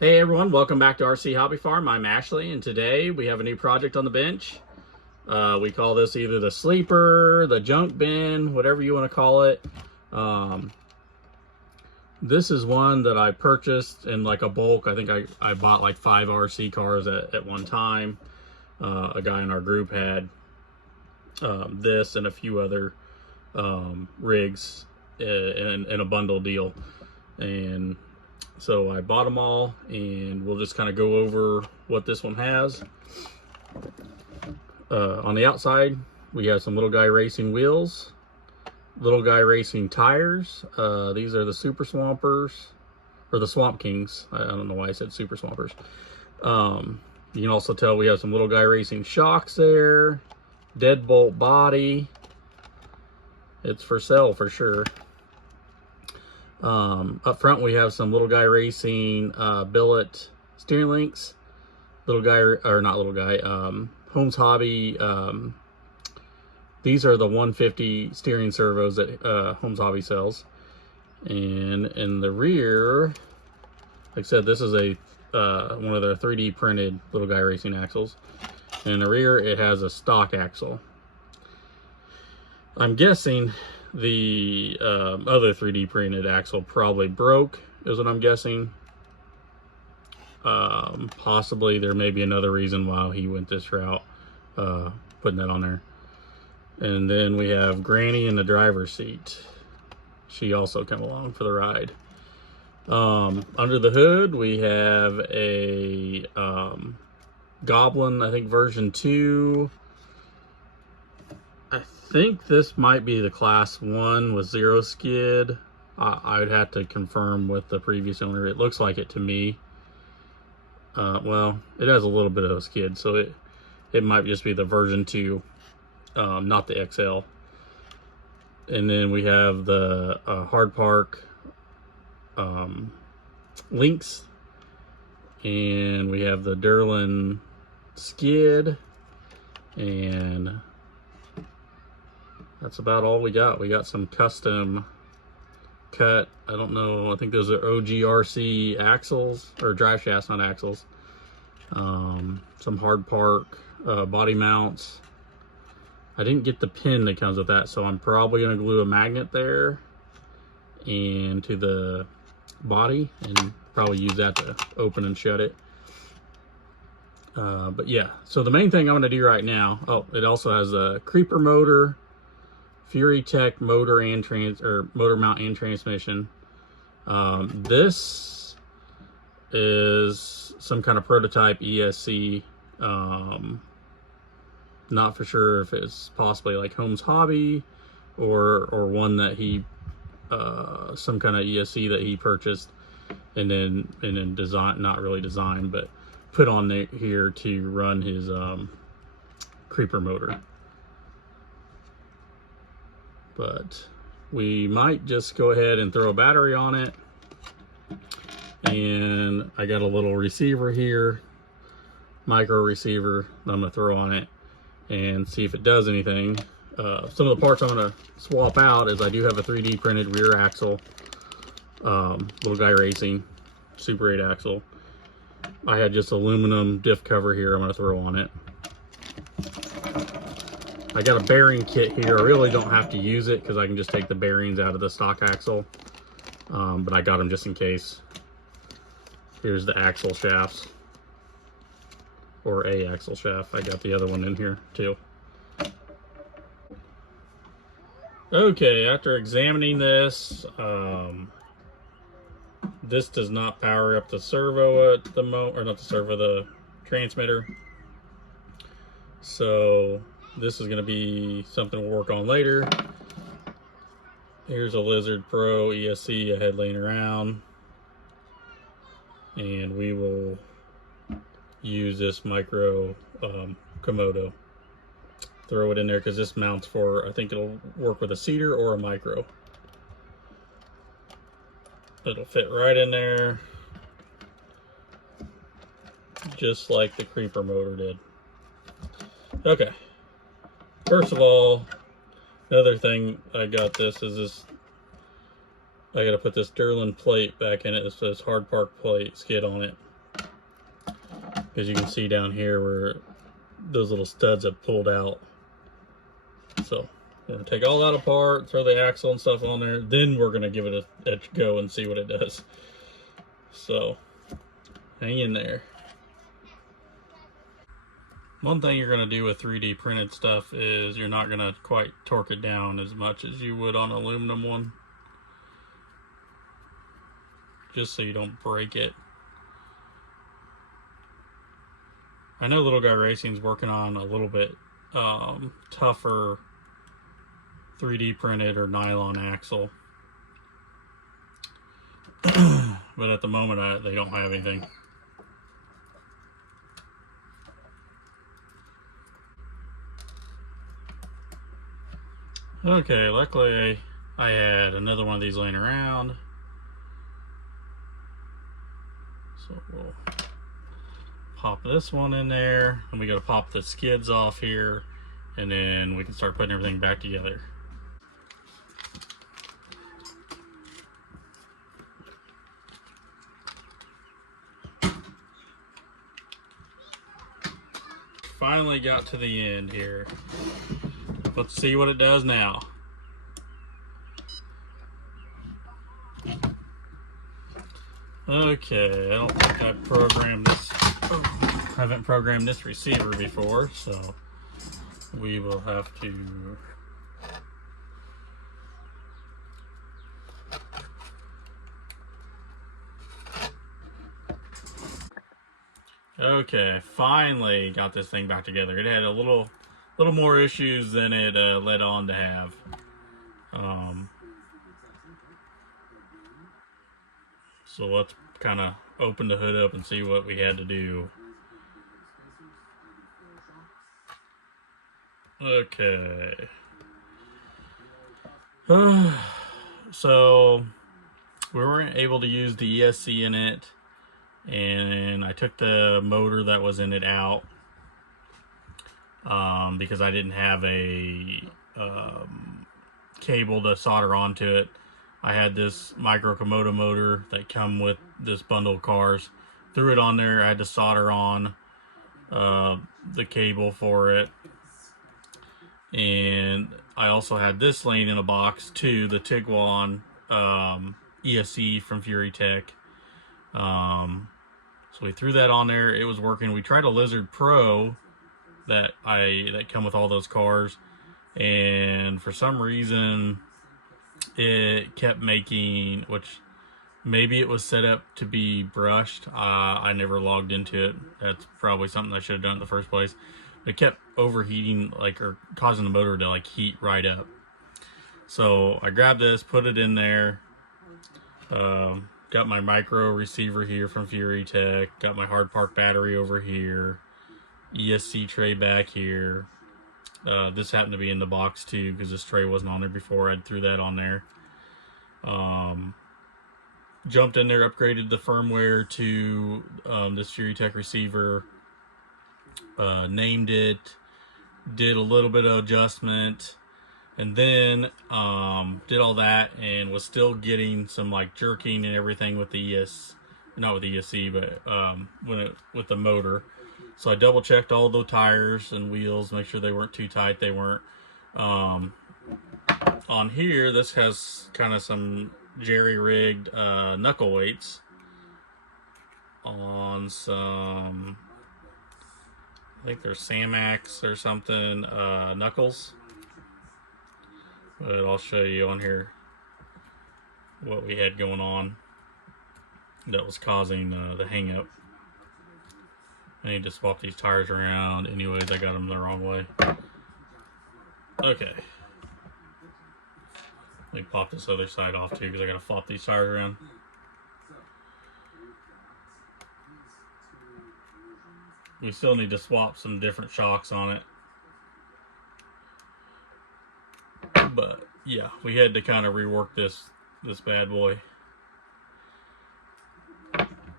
Hey everyone, welcome back to RC Hobby Farm. I'm Ashley, and today we have a new project on the bench. We call this either the sleeper, the junk bin, whatever you want to call it. This is one that I purchased in like a bulk. I think I bought like 5 RC cars at one time. A guy in our group had this and a few other rigs in a bundle deal. And so I bought them all, and we'll just kind of go over what this one has. On the outside, we have some Little Guy Racing wheels, Little Guy Racing tires. These are the Super Swampers, or the Swamp Kings. I don't know why I said Super Swampers. You can also tell we have some Little Guy Racing shocks there, deadbolt body. It's for sale for sure. Up front we have some Little Guy Racing billet steering links. Little Guy, or not Little Guy, Homes Hobby. These are the 150 steering servos that Homes Hobby sells. And in the rear, like I said, this is a one of the 3D printed Little Guy Racing axles. And in the rear it has a stock axle. I'm guessing the other 3D printed axle probably broke, is what I'm guessing. Possibly there may be another reason why he went this route, putting that on there. And then we have Granny in the driver's seat. She also came along for the ride. Under the hood we have a Goblin, I think version 2. I think this might be the class 1 with 0 skid. I would have to confirm with the previous owner. It looks like it to me. Well, it has a little bit of a skid, so it might just be the version 2, not the XL. And then we have the Hard Park links, and we have the Durlin skid, and that's about all we got. We got some custom cut, I don't know, I think those are OGRC axles, or drive shafts, not axles. Some Hard Park body mounts. I didn't get the pin that comes with that, so I'm probably going to glue a magnet there and to the body, and probably use that to open and shut it. But yeah, so the main thing I'm going to do right now, oh, it also has a creeper motor, Fury Tech motor and motor mount and transmission. This is some kind of prototype ESC. Not for sure if it's possibly like Homes Hobby or one that he some kind of ESC that he purchased and then design, not really designed, but put on here to run his creeper motor. But we might just go ahead and throw a battery on it. And I got a little receiver here, micro receiver, that I'm gonna throw on it and see if it does anything. Some of the parts I'm gonna swap out is I do have a 3D printed rear axle, Little Guy Racing Super 8 axle. I had just aluminum diff cover here I'm gonna throw on it. I got a bearing kit here. I really don't have to use it because I can just take the bearings out of the stock axle, but I got them just in case. Here's the axle shafts, or a axle shaft. I got the other one in here too. Okay, after examining this, this does not power up the servo at the moment, or not the servo, the transmitter. So this is going to be something we'll work on later. Here's a Lizard Pro ESC I had laying around, and we will use this micro Komodo. Throw it in there because this mounts for, I think it'll work with a cedar or a micro. It'll fit right in there, just like the creeper motor did. Okay. First of all, another thing I got this is this I gotta put this Durlin plate back in it. It says hard park plate skid on it. As you can see down here where those little studs have pulled out. So we're gonna take all that apart, throw the axle and stuff on there, then we're gonna give it a go and see what it does. So hang in there. One thing you're gonna do with 3D printed stuff is you're not gonna quite torque it down as much as you would on an aluminum one, just so you don't break it. I know Little Guy Racing's working on a little bit tougher 3D printed or nylon axle, but at the moment they don't have anything. Okay, luckily I had another one of these laying around, so we'll pop this one in there, and we gotta pop the skids off here, and then we can start putting everything back together. Finally got to the end here. Let's see what it does now. Okay, I don't think I've programmed this. Haven't programmed this receiver before, so we will have to okay, finally got this thing back together. It had a little more issues than it led on to have. So let's kind of open the hood up and see what we had to do. Okay. So we weren't able to use the ESC in it, and I took the motor that was in it out because I didn't have a cable to solder onto it. I had this micro Komodo motor that come with this bundle of cars. Threw it on there. I had to solder on the cable for it, and I also had this laying in a box too, the Tiguan ESC from Fury Tech. So we threw that on there. It was working. We tried a Lizard Pro that come with all those cars, and for some reason it kept making, which maybe it was set up to be brushed. I never logged into it. That's probably something I should have done in the first place. It kept overheating, or causing the motor to heat right up. So I grabbed this, put it in there. Got my micro receiver here from Fury Tech. Got my hard park battery over here. ESC tray back here. This happened to be in the box too because this tray wasn't on there before. I threw that on there. Jumped in there, upgraded the firmware to this Fury Tech receiver. Named it. Did a little bit of adjustment. And then did all that and was still getting some jerking and everything with the not with the ESC, but with the motor. So I double checked all the tires and wheels, make sure they weren't too tight. They weren't. On here, this has kind of some jerry-rigged knuckle weights on some, I think they're Samax or something, knuckles. But I'll show you on here what we had going on that was causing the hang up. I need to swap these tires around. Anyways, I got them the wrong way. Okay. Let me pop this other side off too because I gotta flop these tires around. We still need to swap some different shocks on it. But yeah, we had to kind of rework this bad boy.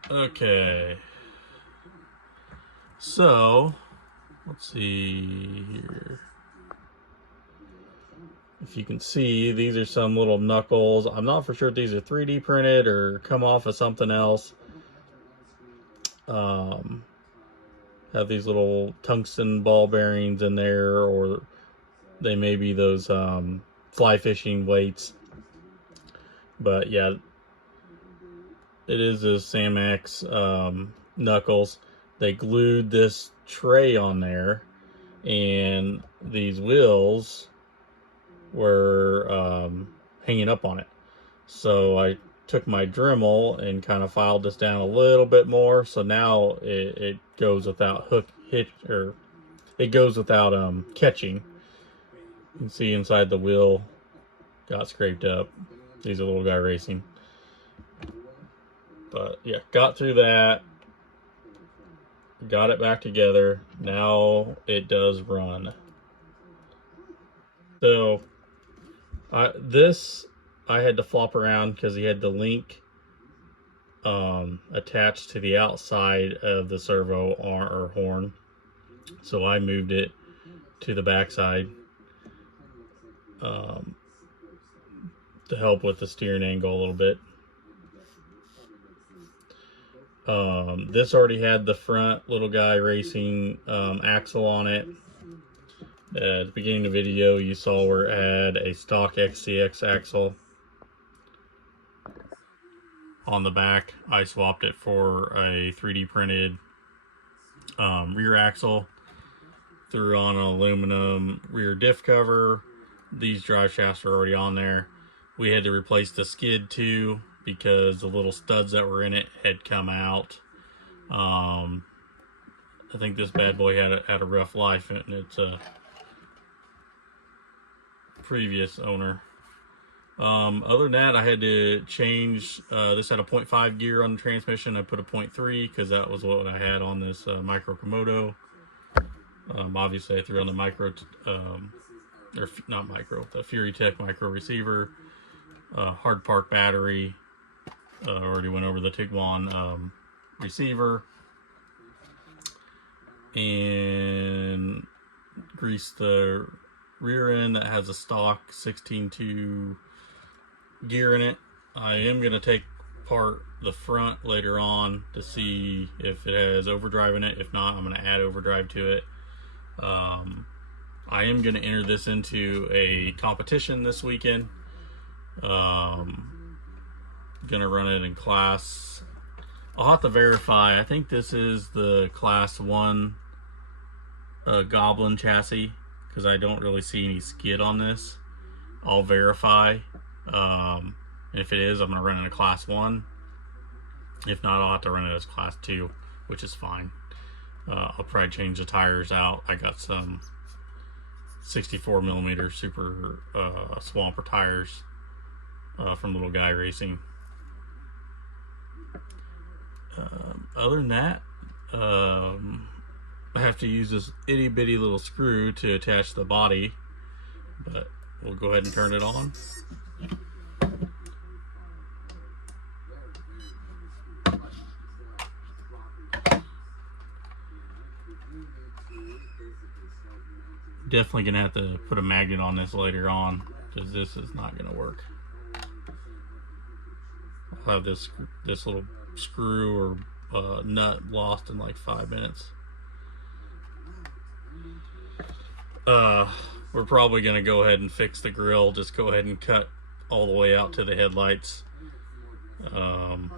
Okay. So let's see here. if you can see, these are some little knuckles. I'm not for sure if these are 3D printed or come off of something else. Have these little tungsten ball bearings in there, or they may be those fly fishing weights. But yeah, it is a Samex knuckles. They glued this tray on there, and these wheels were hanging up on it. So I took my Dremel and kind of filed this down a little bit more. So now it goes without it goes without catching. You can see inside the wheel got scraped up. These are little guy racing. But yeah, got through that. Got it back together. Now it does run. So I had to flop around because he had the link attached to the outside of the servo or horn. So I moved it to the backside to help with the steering angle a little bit. This already had the front little guy racing axle on it. At the beginning of the video, you saw where it had a stock Scx axle on the back. I swapped it for a 3D printed rear axle. Threw on an aluminum rear diff cover. These drive shafts are already on there. We had to replace the skid too because the little studs that were in it had come out. I think this bad boy had a rough life, and it's a previous owner. Other than that, I had to change. This had a 0.5 gear on the transmission. I put a 0.3 because that was what I had on this micro Komodo. Obviously, I threw on the micro, or not micro, the Fury Tech micro receiver, hard park battery. Already went over the Tiguan receiver, and greased the rear end that has a stock 16.2 gear in it. I am going to take apart the front later on to see if it has overdrive in it. If not, I'm going to add overdrive to it. I am going to enter this into a competition this weekend. Gonna run it in class. I'll have to verify. I think this is the class 1 Goblin chassis because I don't really see any skid on this. I'll verify. And if it is, I'm gonna run it in a class 1. If not, I'll have to run it as class 2, which is fine. I'll probably change the tires out. I got some 64mm super swamper tires from Little Guy Racing. Other than that, I have to use this itty bitty little screw to attach the body, but we'll go ahead and turn it on. Definitely gonna have to put a magnet on this later on because this is not gonna work. I'll have this little screw or nut lost in like 5 minutes. We're probably gonna go ahead and fix the grill. Just go ahead and cut all the way out to the headlights. I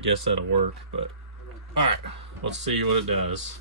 guess that'll work, but all right, let's see what it does.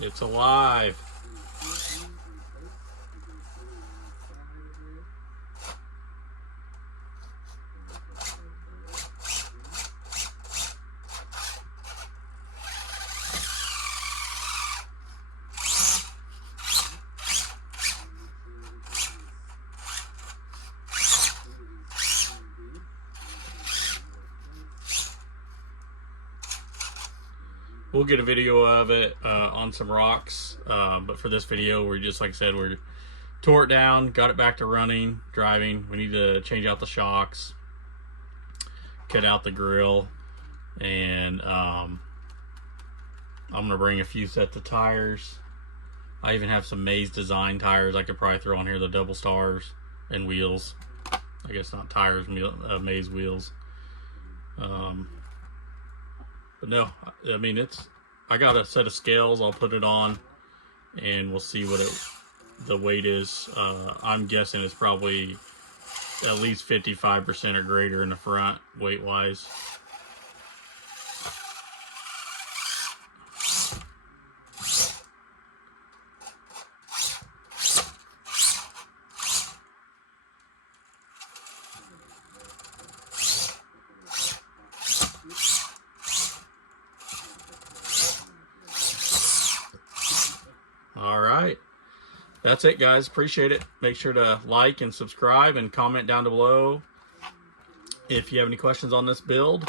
It's alive. we'll get a video of it on some rocks. But for this video, we're just, like I said, we tore it down, got it back to running, driving. We need to change out the shocks, cut out the grill, and I'm gonna bring a few sets of tires. I even have some Maze design tires I could probably throw on here, the double stars, and wheels. I guess not tires, Maze wheels. But no, I mean, I got a set of scales. I'll put it on and we'll see what the weight is. I'm guessing it's probably at least 55% or greater in the front weight wise. All right, that's it, guys. Appreciate it. Make sure to like and subscribe and comment down below if you have any questions on this build.